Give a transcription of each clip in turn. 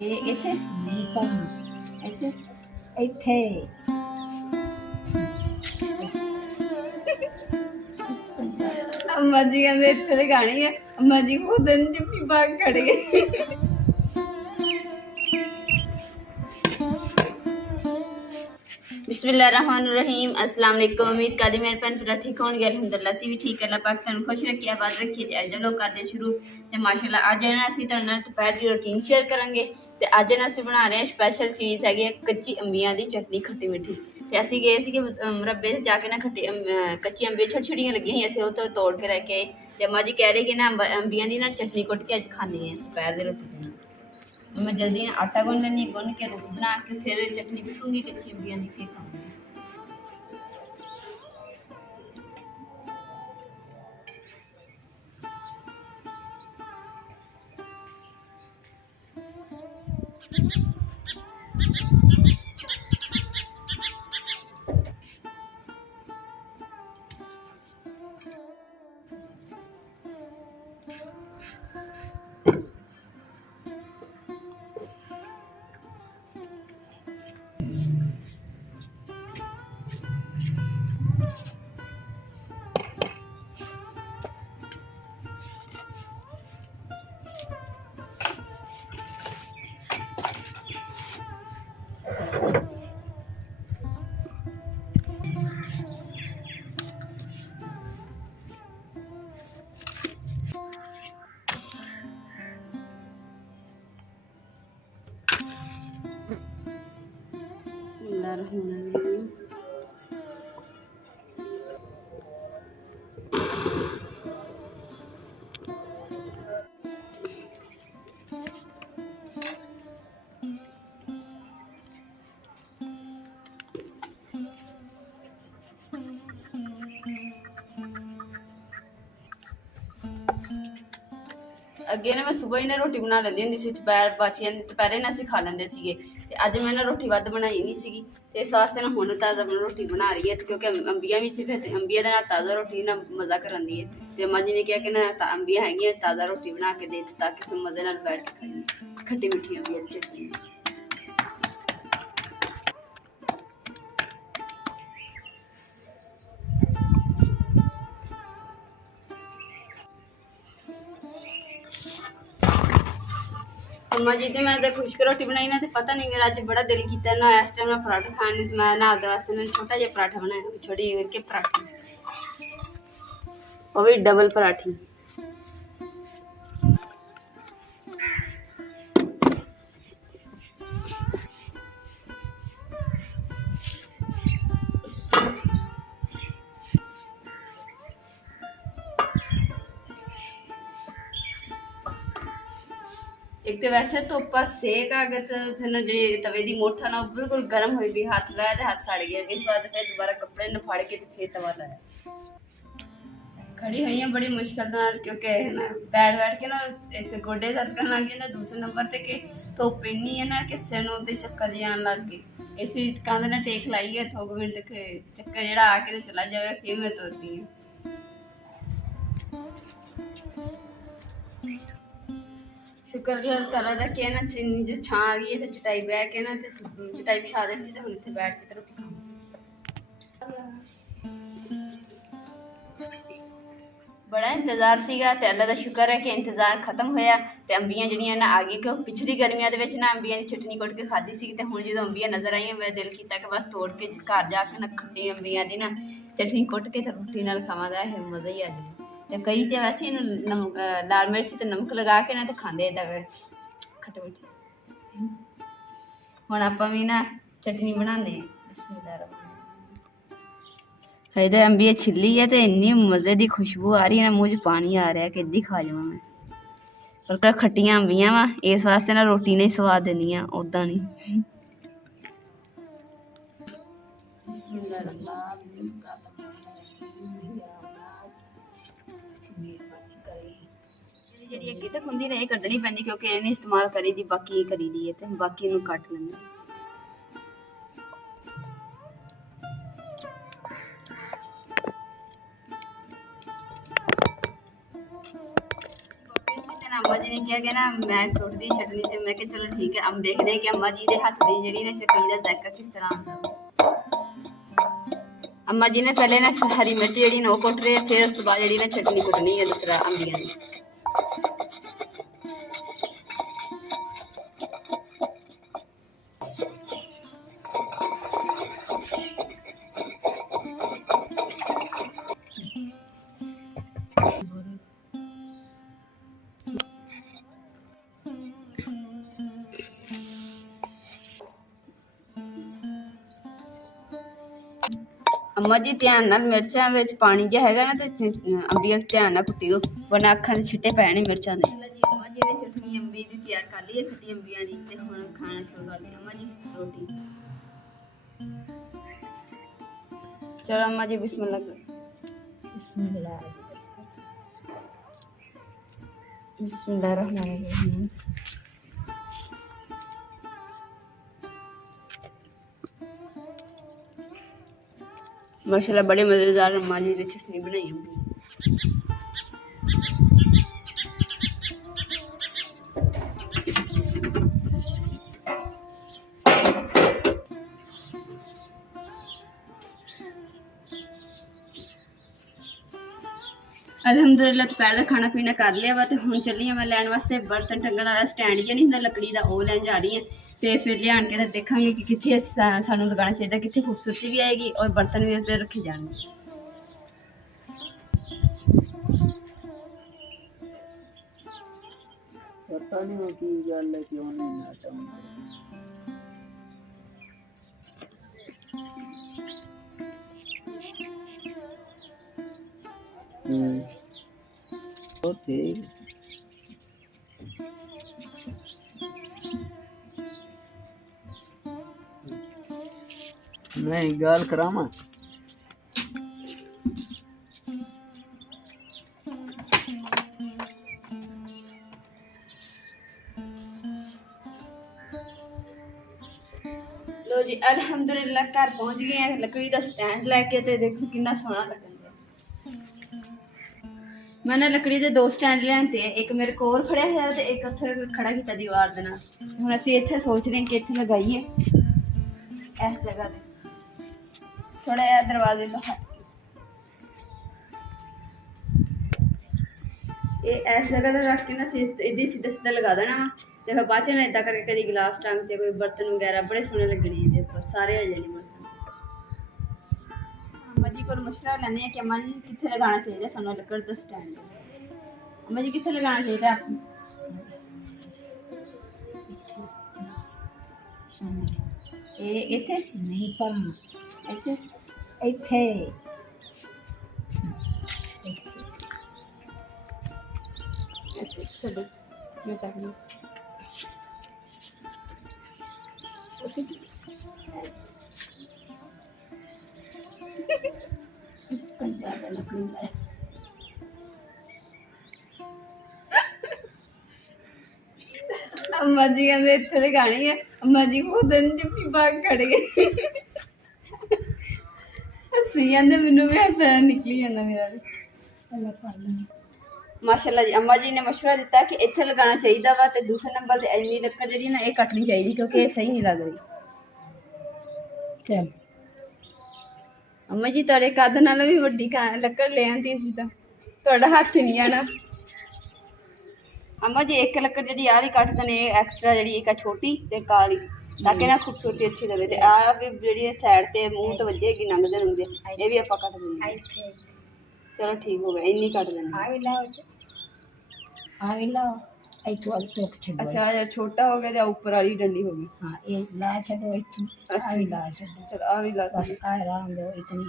ਇਹ ਇੱਥੇ ਇੱਥੇ ਇੱਥੇ अम्मा जी कहते इतने लगानी है। अम्मा जी वो दिन जफ्फी पा के खड़ गए। बिस्मिल्लाहिर्रहमानिर्रहीम। अस्सलाम वालेकुम। उम्मीद करदी मेरे भैन भरा ठीक होंगे। अल्हम्दुलिल्लाह असीं भी ठीक। अल्लाह पाक तुहानूं खुश रखे, आबाद रखे। ते अज लोग करदे शुरू ते माशाअल्लाह अज ना असीं तुहाडे नाल दोपहर दी रूटीन शेयर करांगे। ते अज ना असीं बना रहे हैं स्पैशल चीज़ हैगी कच्ची अंबियां दी चटनी खट्टी मिट्ठी। ते असीं गए सी मुरब्बे ते जाके ना खट्टी कच्ची अंबियां छोटी छोटियां लगियां ही, असीं ओह तो तोड़ के लैके आए। ते अम्मा जी कह रहे कि ना अंबियां दी ना चटनी कुट के अज खानी है दोपहर दी रोटी दे नाल। मैं जल्दी ना आटा गुन लैनी, गुन के रोटी बना के फिर चटनी कुटूंगी कच्ची अंबियां दी, फिर खाऊंगी। बिस्मिल्लाहिर्रहमानिर्रहीम। अगे ना मैं सुबह ही ना रोटी बना लेंदी हुंदी सी, दोपहर बच जांदी, दोपहरे ना असीं खा लैंदे सीगे। ते अज मैं ना रोटी वध बनाई नहीं सीगी, ते इस वास्ते ना हुण ताज़ा रोटी बना रही है, क्योंकि अंबियां भी सी, फिर अंबियां दे नाल ताज़ा रोटी ना मज़ा करांदी है। ते अम्मा जी ने कहा कि ना अंबियां हैगियां, ताज़ा रोटी बना के दे ताकि फिर मज़े नाल बैठ के खाइए खट्टी मिट्ठी अंबियां दी चटनी। अम्मा जी ते मैं तो खुश्क रोटी बनाई ना, तो पता नहीं मेरा अज बड़ा दिल किया ना इस टाइम ना पराठे खाने। तो मैं ना आपदे वास्ते ना छोटा जिहा पराठा बनाया, छोटी के पराठी, वो भी डबल पराठी। एक तो वैसे धुप्पा सेक अगर तो जी तवे की मोठा ना बिल्कुल गर्म हुई भी, हाथ लाया तो हाथ सड़ गया। इस बाद फिर दोबारा कपड़े ने फाड़ के फिर तवा लाया। खड़ी हुई है बड़ी मुश्किल नाल, क्योंकि ना बैठ बैठ के ना इतने गोडे दर्द करन लग गए ना, दूसरे नंबर ते कि धुप्प इन्नी है ना कि सिर नूं ते चक्कर जी आन लग गए। इस कंध ने टेक लाई है, थोक मिनट के चक्कर जेड़ा आके चला जाए, फिर मैं तुरती हूँ। शुक्र ताला दा कि ना चीनी जो छां आ गई है, तो चटाई बह के ना चटाई बिछा दी, तो हुण इत्थे बैठ के रोटी खाऊं। बड़ा इंतजार सीगा, ते अल्लाह दा शुक्र है कि इंतजार खत्म होया। ते अंबियां जड़ियां ना आ गई, क्योंकि पिछली गर्मियां दे विच ना अंबियां दी चटनी कुट के खाधी सी। ते हुण जदों अंबियां नज़र आईयां, मेरा दिल कीता कि बस तोड़ के घर जाके ना खट्टी अंबियां दी ना चटनी कुट के ते रोटी नाल खावां, दा है मज़ा ही आ जाए। ते कई ते वैसे लाल मिर्च ते नमक लगा के ना ते खांदे इदां खट्टी मिट्ठी। हुण आपां भी ना चटनी बनांदे आं। बिस्मिल्लाह। इधर अंबिया छिली है, तो इन्नी मज़े की खुशबू आ रही है ना, मुँह च पानी आ रहा है कि इद्दी खा जावां मैं। पर खट्टियां अंबियां वा, इस वास्ते ना रोटी नहीं स्वाद दिंदियां, उदा नहीं। जी अगे तक होंगी ने कड्ढनी पैंदी, क्योंकि इन्हें इस्तेमाल करी दी, बाकी करी दी है, तो बाकी इनू कट लैंदे। ना अम्मा जी ने क्या कि ना मैं टुट दी चटनी ते मैं कि चलो ठीक है हम देखते हैं कि अम्मा जी दे हत्थ दी जेह्ड़ी ना चटनी दा जायका किस तरह आंदा। अम्मा जी ने पहले ना हरी मिर्च जेह्ड़ी ना ओह् कुट रहे, फिर उस तो बाद जेह्ड़ी ना चटनी कुटनी है दूसरा अम्बियां दी। अम्मा जी ध्यान नाल मिर्चां विच पानी जिहा हैगा ना ते अंबियां ध्यान नाल कुट्टियो वरना अक्खां दे छिट्टे पैणे मिर्चां दे। जी अम्मा जी ने चटनी अंबी दी तैयार कर ली है, खट्टी अंबियां दी, ते हुण खाना शुरू कर दिया अम्मा जी रोटी। चलो अम्मा जी बिस्मिल्लाह करो। बिस्मिल्लाह बिस्मिल्लाहिर्रहमानिर्रहीम। माशाल्लाह बड़े मज़ेदार अम्मा जी ने चटनी बनाई अंबी। अलहमदुलिल्लाह दोपहर का खाना पीना कर लिया वा, तो हुण चली मैं लैन वास्ते बर्तन टंगण वाला स्टैंड जिहा नहीं हुंदा लकड़ी दा, ओह लैन जा रही है। तो फिर लियान के ते देखांगे कि कित्थे सानू लगाना चाहिए, कित्थे खूबसूरती भी आएगी और बर्तन भी उत्ते रखे जाएंगे। पता नहीं वो की गल है क्यों नहीं नाटा तो ठीक नहीं गल करामा। लो जी अलहमदुलिल्लाह घर पहुंच गए हैं लकड़ी का स्टैंड लैके, ते देखो कितना सोहना लगन दिया। मैं ना लकड़ी के 2 स्टैंड लियांते, एक मेरे कोल खड़िया है ते एक उत्थे खड़ा कीता दीवार दे नाल। हुण असीं इत्थे सोच रहे हैं कि इत्थे लगाइए इस जगह ते थोड़ा जिहा दरवाजे तो हट के इस जगह ते रख के ना इदी सीधा सीधा लगा देना वा, ते फिर बाद च ना इदां करके कदी गिलास टांग ते कोई बर्तन वगैरह बड़े सोहने लगने इहदे उप्पर सारे आ जाने बर्तन। अम्मा जी कोल मशवरा लैंदे हैं कि अम्मा जी कित्थे लगाना चाहिए सानू लकड़ दा स्टैंड। अम्मा जी कित्थे लगाना चाहिए आपको? इत्थे नहीं पर इत्थे इत्थे अच्छा चलो मैं चाह रही अम्मा जी कहते इत्थे लगानी है, अम्मा जी खुद जफ्फी पा के खड़ गए हसी जाते मैनू भी हस निकली जाता मेरा भी। माशाल्लाह जी अम्मा जी ने मशवरा दिता कि इत्थे लगाना चाहिए वा, ते दूसरे नंबर ते इन्नी लक्कड़ जी ना ये कटनी चाहिए क्योंकि ये सही नहीं लग रही। चल अम्मा जी तुहाडे कद नालों भी वड्डी लक्कड़ ले आंदी सी तां तुहाडा हत्थ ही नहीं आना। अम्मा जी एक लक्कड़ जी आ वाली कट देने एक्स्ट्रा जी एक छोटी ते काली, ताकि ना खूबसूरती अच्छी लगे। ते आ भी जी साइड ते मुंह तो वजेगी लंघदे लंघदे ये भी आपां कट देंगे। चलो ठीक हो गया इन्नी कट देंगे। अच्छा यार छोटा हो गया तो ऊपर वाली डंडी होगी। हाँ ये ला छो इतनी अच्छा आ भी ला छो। चलो आ भी ला बस आराम दो इतनी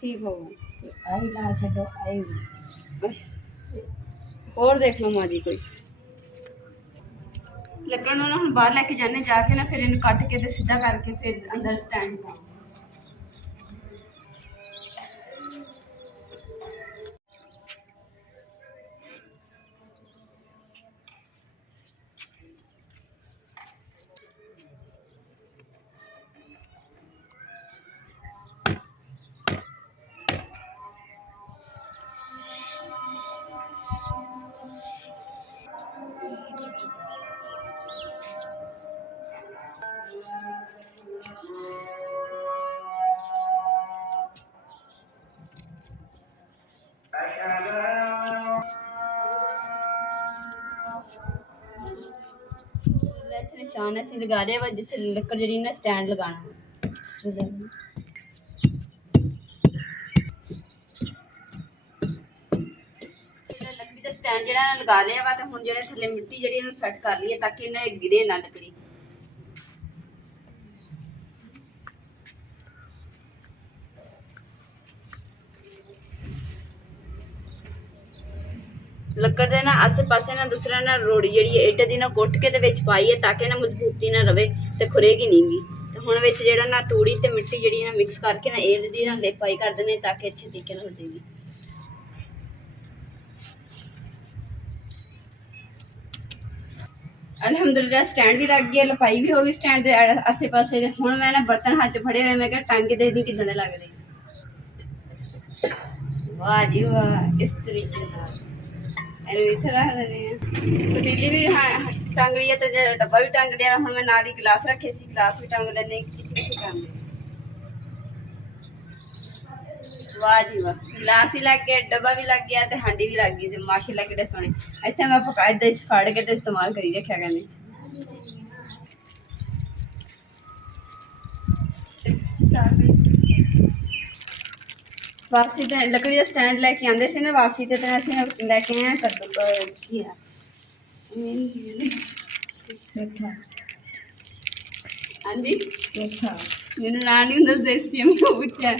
ठीक हो गया। आ भी ला छो आई भी। अच्छा और देख लो माँ जी कोई लकड़ ना हम बाहर लेके जाने जाके ना फिर इन्हें कट के सीधा करके फिर अंदर स्टैंड पाओ। ਇੱਥੇ ਨਿਸ਼ਾਨ ਅਸੀਂ ਲਗਾ ਲਿਆ ਵਾ ਜਿੱਥੇ ਲੱਕੜ ਜਿਹੜੀ ਨਾ ਸਟੈਂਡ ਲਗਾਉਣਾ ਵਾ। ਲੱਕੜੀ ਦਾ ਸਟੈਂਡ ਜਿਹੜਾ ਲਗਾ ਲਿਆ ਵਾ ਤੇ ਹੁਣ ਜਿਹੜੇ ਥੱਲੇ ਮਿੱਟੀ ਜਿਹੜੀ ਇਹਨੂੰ ਸੈੱਟ ਕਰ ਲਈਏ ਤਾਂ ਕਿ ਇਹਨੇ ਗਿਰੇ ਨਾ ਲੱਕੜੀ। ਲੱਕੜ ਦੇ ਨਾ ਆਸੇ ਪਾਸੇ ਨਾ ਦੂਸਰਾ ਨਾ ਰੋੜੀ ਜਿਹੜੀ ਇੱਟ ਦੀ ਨਾ ਕੁੱਟ ਕੇ ਤੇ ਵਿੱਚ ਪਾਈਏ ਤਾਂ ਕਿ ਨਾ ਮਜ਼ਬੂਤੀ ਨਾ ਰਵੇ ਤੇ ਖੁਰੇਗੀ ਨਹੀਂਗੀ। ਤੇ ਹੁਣ ਵਿੱਚ ਜਿਹੜਾ ਨਾ ਤੂੜੀ ਤੇ ਮਿੱਟੀ ਜਿਹੜੀ ਨਾ ਮਿਕਸ ਕਰਕੇ ਨਾ ਇਹਦੀ ਨਾ ਲਿਪਾਈ ਕਰ ਦਿੰਦੇ ਤਾਂ ਕਿ ਅੱਛੇ ਤਰੀਕੇ ਨਾਲ ਹੋ ਜਾਏਗੀ। ਅਲਹਮਦੁਲਿਲਾ ਸਟੈਂਡ ਵੀ ਲੱਗ ਗਿਆ, ਲਪਾਈ ਵੀ ਹੋ ਗਈ ਸਟੈਂਡ ਦੇ ਆਸੇ ਪਾਸੇ ਦੇ। ਹੁਣ ਮੈਂ ਨਾ ਬਰਤਨ ਹੱਥ 'ਚ ਫੜੇ ਹੋਏ, ਮੈਂ ਕਿਹਾ ਟੰਗ ਕੇ ਦੇਖਦੀ ਕਿੱਦਾਂ ਦੇ ਲੱਗਦੇ। ਵਾਹ ਜੀ ਵਾਹ, ਇਸ ਤਰੀਕੇ ਨਾਲ ਇਹਨੂੰ ਇੱਥੇ ਰੱਖ ਦਿੰਦੇ ਆ। ਪਤੀਲੀ ਵੀ ਟੰਗ ਲਈ ਹੈ ਤੇ ਡੱਬਾ ਵੀ ਟੰਗ ਲਿਆ। ਹੁਣ ਮੈਂ ਨਾਲ ਹੀ ਗਲਾਸ ਰੱਖੇ ਸੀ, ਗਲਾਸ ਵੀ ਟੰਗ ਲੈਂਦੇ ਕਿੱਥੇ ਟੰਗ। ਵਾਹ ਜੀ ਵਾਹ, ਗਲਾਸ ਵੀ ਲੱਗ ਗਿਆ, ਡੱਬਾ ਵੀ ਲੱਗ ਗਿਆ ਤੇ ਹਾਂਡੀ ਵੀ ਲੱਗ ਗਈ ਤੇ ਮਾਸ਼ਾਅੱਲਾ ਕਿੱਡੇ ਸੋਹਣੇ। ਇੱਥੇ ਮੈਂ ਪਕਾਇਦਾ ਫੜ ਕੇ ਤੇ ਇਸਤੇਮਾਲ ਕਰੀ ਰੱਖਿਆ ਕਰਨੇ। ਵਾਪਸੀ ਤੇ ਲੱਕੜੀ ਦਾ ਸਟੈਂਡ ਲੈ ਕੇ ਆਂਦੇ ਸੀ ਨਾ, ਵਾਪਸੀ ਤੇ ਅਸੀਂ ਲੈ ਕੇ ਆਏ ਕੱਦੂ ਕੀ ਆ ਹਾਂਜੀ ਮੈਨੂੰ ਨਾਂ ਨਹੀਂ ਹੁੰਦਾ ਦੇਸੀ ਮੈਨੂੰ ਪੁੱਛਿਆ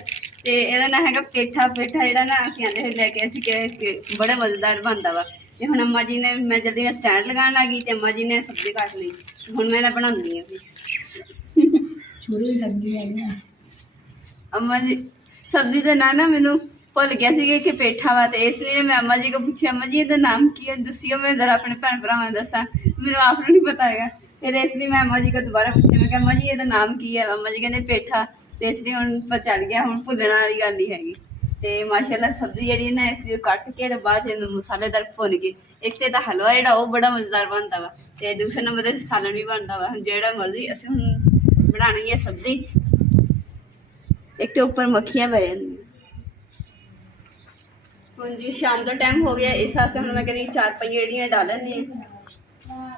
ਤੇ ਇਹਦਾ ਨਾਂ ਹੈਗਾ ਪੇਠਾ। ਪੇਠਾ ਜਿਹੜਾ ਨਾ ਅਸੀਂ ਆਂਦੇ ਲੈ ਕੇ ਅਸੀਂ ਕਿ ਬੜਾ ਮਜ਼ੇਦਾਰ ਬਣਦਾ ਵਾ। ਤੇ ਹੁਣ ਅੰਮਾ ਜੀ ਨੇ, ਮੈਂ ਜਲਦੀ ਨਾਲ ਸਟੈਂਡ ਲਗਾਉਣ ਲੱਗੀ ਤੇ ਅੰਮਾ ਜੀ ਨੇ ਸਬਜ਼ੀ ਕੱਟ ਲਈ। ਹੁਣ ਮੈਂ ਨਾ ਬਣਾਉਂਦੀ ਹਾਂ ਛੁਰੀ ਲੱਗੀ ਹੈ ਅੰਮਾ ਜੀ। ਸਬਜ਼ੀ ਦਾ ਨਾਂ ਨਾ ਮੈਨੂੰ ਭੁੱਲ ਗਿਆ ਸੀ ਕਿ ਪੇਠਾ ਵਾ, ਤੇ ਇਸ ਲਈ ਮੈਂ ਅੰਮਾ ਜੀ ਕੋਲ ਪੁੱਛਿਆ, ਅੰਮਾ ਜੀ ਇਹਦਾ ਨਾਮ ਕੀ ਹੈ ਦੱਸਿਓ, ਮੈਂ ਜ਼ਰਾ ਆਪਣੇ ਭੈਣ ਭਰਾਵਾਂ ਨੂੰ ਦੱਸਾਂ, ਮੈਨੂੰ ਆਪ ਨੂੰ ਨਹੀਂ ਪਤਾ ਹੈਗਾ। ਫਿਰ ਇਸ ਲਈ ਮੈਂ ਅੰਮਾ ਜੀ ਕੋਲ ਦੁਬਾਰਾ ਪੁੱਛਿਆ, ਮੈਂ ਕਿਹਾ ਅੰਮਾ ਜੀ ਇਹਦਾ ਨਾਮ ਕੀ ਹੈ। ਅੰਮਾ ਜੀ ਕਹਿੰਦੇ ਪੇਠਾ। ਤੇ ਇਸ ਲਈ ਹੁਣ ਪਤਾ ਚੱਲ ਗਿਆ, ਹੁਣ ਭੁੱਲਣ ਵਾਲੀ ਗੱਲ ਨਹੀਂ ਹੈਗੀ। ਤੇ ਮਾਸ਼ਾਅੱਲਾ ਸਬਜ਼ੀ ਜਿਹੜੀ ਨਾ ਕੱਟ ਕੇ ਤੇ ਬਾਅਦ ਚ ਮਸਾਲੇਦਾਰ ਭੁੰਨ ਕੇ, ਇੱਕ ਤੇ ਇਹਦਾ ਹਲਵਾ ਜਿਹੜਾ ਉਹ ਬੜਾ ਮਜ਼ੇਦਾਰ ਬਣਦਾ ਵਾ ਤੇ ਦੂਸਰੇ ਨੰਬਰ ਤੇ ਸਾਲਣ ਵੀ ਬਣਦਾ ਵਾ। ਜਿਹੜਾ ਮਰਜ਼ੀ ਅਸੀਂ ਹੁਣ ਬਣਾਉਣੀ ਹੈ ਸਬਜ਼ੀ। ਇੱਕ ਤੇ ਉੱਪਰ ਮੱਖੀਆਂ ਪੈ ਜਾਂਦੀਆਂ। ਹੁਣ ਜੀ ਸ਼ਾਮ ਦਾ ਟਾਈਮ ਹੋ ਗਿਆ, ਇਸ ਵਾਸਤੇ ਹੁਣ ਮੈਂ ਕਹਿੰਦੀ 4 ਪਈਆਂ ਜਿਹੜੀਆਂ ਡਾਲ ਲੈਂਦੇ ਹਾਂ।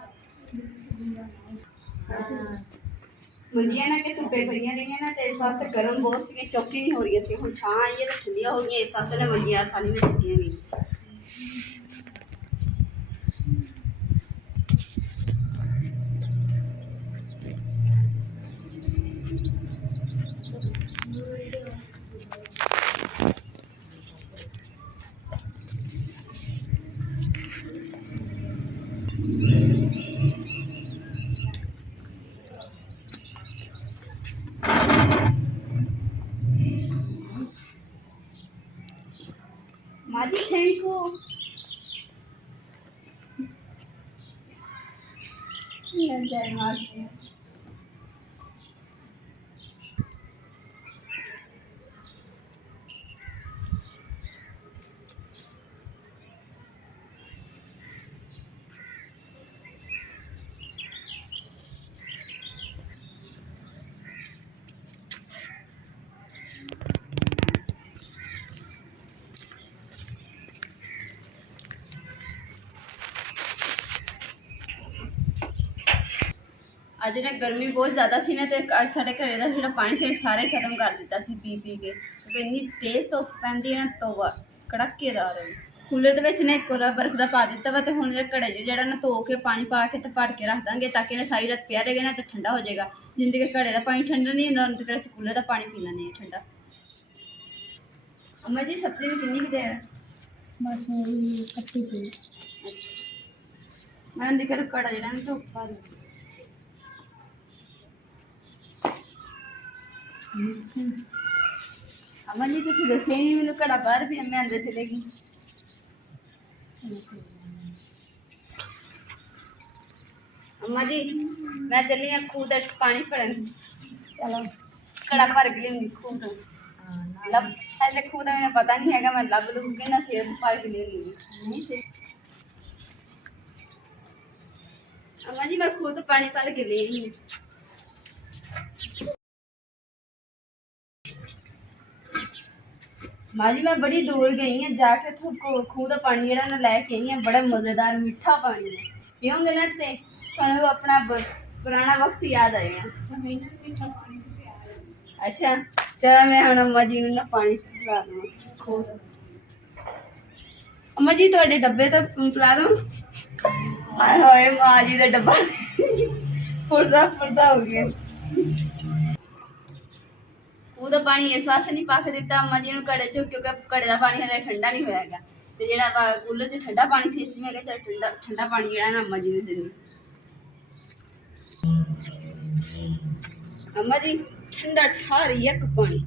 ਮੁੰਡੀਆਂ ਨਾ ਕਿ ਧੁੱਪੇ ਖੜੀਆਂ ਰਹੀਆਂ ਨਾ ਤੇ ਇਸ ਵਾਸਤੇ ਗਰਮ ਬਹੁਤ ਸੀਗੇ, ਚੌਕੀ ਨਹੀਂ ਹੋ ਰਹੀ ਸੀ। ਹੁਣ ਛਾਂ ਆਈ ਹੈ ਤਾਂ ਠੰਡੀਆਂ ਹੋ ਗਈਆਂ, ਇਸ ਵਾਸਤੇ ਨਾ ਮੰਡੀਆਂ ਆਸਾਨੀ ਨਾਲ ਚੁੱਕੀਆਂ ਗਈਆਂ। Maji, thank you. ਅੱਜ ਨਾ ਗਰਮੀ ਬਹੁਤ ਜ਼ਿਆਦਾ ਸੀ ਨਾ ਤੇ ਅੱਜ ਸਾਡੇ ਘਰੇ ਦਾ ਜਿਹੜਾ ਪਾਣੀ ਸੀ ਸਾਰੇ ਖਤਮ ਕਰ ਦਿੱਤਾ ਸੀ ਪੀ ਕੇ, ਕਿਉਂਕਿ ਇੰਨੀ ਤੇਜ਼ ਧੁੱਪ ਪੈਂਦੀ ਹੈ ਨਾ, ਤੋਬਾ ਕੜਾਕੇਦਾਰ। ਕੂਲਰ ਦੇ ਵਿੱਚ ਨਾ ਇੱਕ ਕੋਲਾ ਬਰਫ਼ ਦਾ ਪਾ ਦਿੱਤਾ ਵਾ ਤੇ ਹੁਣ ਘੜੇ ਜਿਹੜਾ ਨਾ ਧੋ ਕੇ ਪਾਣੀ ਪਾ ਕੇ ਤੇ ਭਰ ਕੇ ਰੱਖ ਦਾਂਗੇ ਤਾਂ ਕਿ ਨਾ ਸਾਰੀ ਰਾਤ ਪਿਆ ਰਹੇਗਾ ਨਾ ਤੇ ਠੰਡਾ ਹੋ ਜਾਏਗਾ। ਜਿੰਦੇ ਕਿ ਘੜੇ ਦਾ ਪਾਣੀ ਠੰਡਾ ਨਹੀਂ ਹੁੰਦਾ ਉਹਨੂੰ ਤੇ ਅਸੀਂ ਕੂਲਰ ਦਾ ਪਾਣੀ ਪੀ ਲੈਂਦੇ ਹਾਂ ਠੰਡਾ। ਅੰਮਾ ਜੀ ਸਬਜ਼ੀ ਨੂੰ ਕਿੰਨੀ ਕੁ ਦੇਰ? ਬਸ ਕੱਟੀ ਪਈ। ਮੈਂ ਉਹਦੇ ਘਰ ਘੜਾ ਜਿਹੜਾ ਨਾ ਧੁੱਪ ਪਾ ਦਿੰਦੀ। अम्मा जी तुम दसिया नहीं मैंने घड़ा बाहर भी मैं अंदर चलेगी। अम्मा जी मैं चली हाँ खूह तक पानी भरन, चलो घड़ा भर के लियाऊंगी खूह तो। लब ऐसे खूह का मैंने पता नहीं है, मैं लब लुब के ना फिर भर के लियाऊंगी। अम्मा जी मैं खूह तो पानी भर के ले रही हूँ। माँ जी मैं बड़ी दूर गई हाँ, जाके खूह का पानी जरा ना लैके आई हाँ, बड़ा मज़ेदार मीठा पानी है। पीओगे ना तो थोड़ा अपना पुराना वक्त याद आ जाना। समय ना मीठा पानी तो प्यार अच्छा चलो मैं हुण अम्मा जी नूं ना पानी पिला दूँ खो अम्मा जी तुहाडे डब्बे तो पिला दूँ हाय हाय माँ जी का डब्बा फुरदा फुरदा हो गया ਖੂਹ ਦਾ ਪਾਣੀ ਇਸ ਵਾਸਤੇ ਨਹੀਂ ਪਾ ਕੇ ਦਿੱਤਾ ਅੰਮਾ ਜੀ ਨੂੰ ਘੜੇ ਚੋਂ ਕਿਉਂਕਿ ਘੜੇ ਦਾ ਪਾਣੀ ਹਲੇ ਠੰਡਾ ਨਹੀਂ ਹੋਇਆਗਾ ਤੇ ਜਿਹੜਾ ਕੂਲਰ 'ਚ ਠੰਡਾ ਪਾਣੀ ਸੀ ਇਸ ਲਈ ਮੈਂ ਕਿਹਾ ਚੱਲ ਠੰਡਾ ਠੰਡਾ ਪਾਣੀ ਜਿਹੜਾ ਨਾ ਅੰਮਾ ਜੀ ਨੂੰ ਦਿੰਦੀ ਅੰਮਾ ਜੀ ਠੰਡਾ ਠਾਰੀਕ ਪਾਣੀ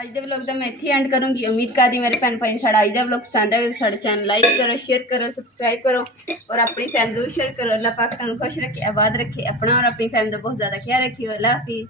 ਅੱਜ ਦੇ ਵਲੌਗ ਦਾ ਮੈਂ ਇੱਥੇ ਐਂਡ ਕਰੂੰਗੀ ਉਮੀਦ ਕਰਦੀ ਮੇਰੇ ਭੈਣ ਭਾਈ ਨੂੰ ਸਾਡਾ ਅੱਜ ਦਾ ਵਲੌਗ ਪਸੰਦ ਆਇਆ ਸਾਡੇ ਚੈਨਲ ਲਾਈਕ करो शेयर करो सब्सक्राइब करो और अपनी फैमिली जरूर शेयर करो अल्लाह पाक तुहानू खुश रखे आबाद रखे अपना और अपनी फैमिली का बहुत ज़्यादा ख्याल रखियो अल्लाह हाफिज़।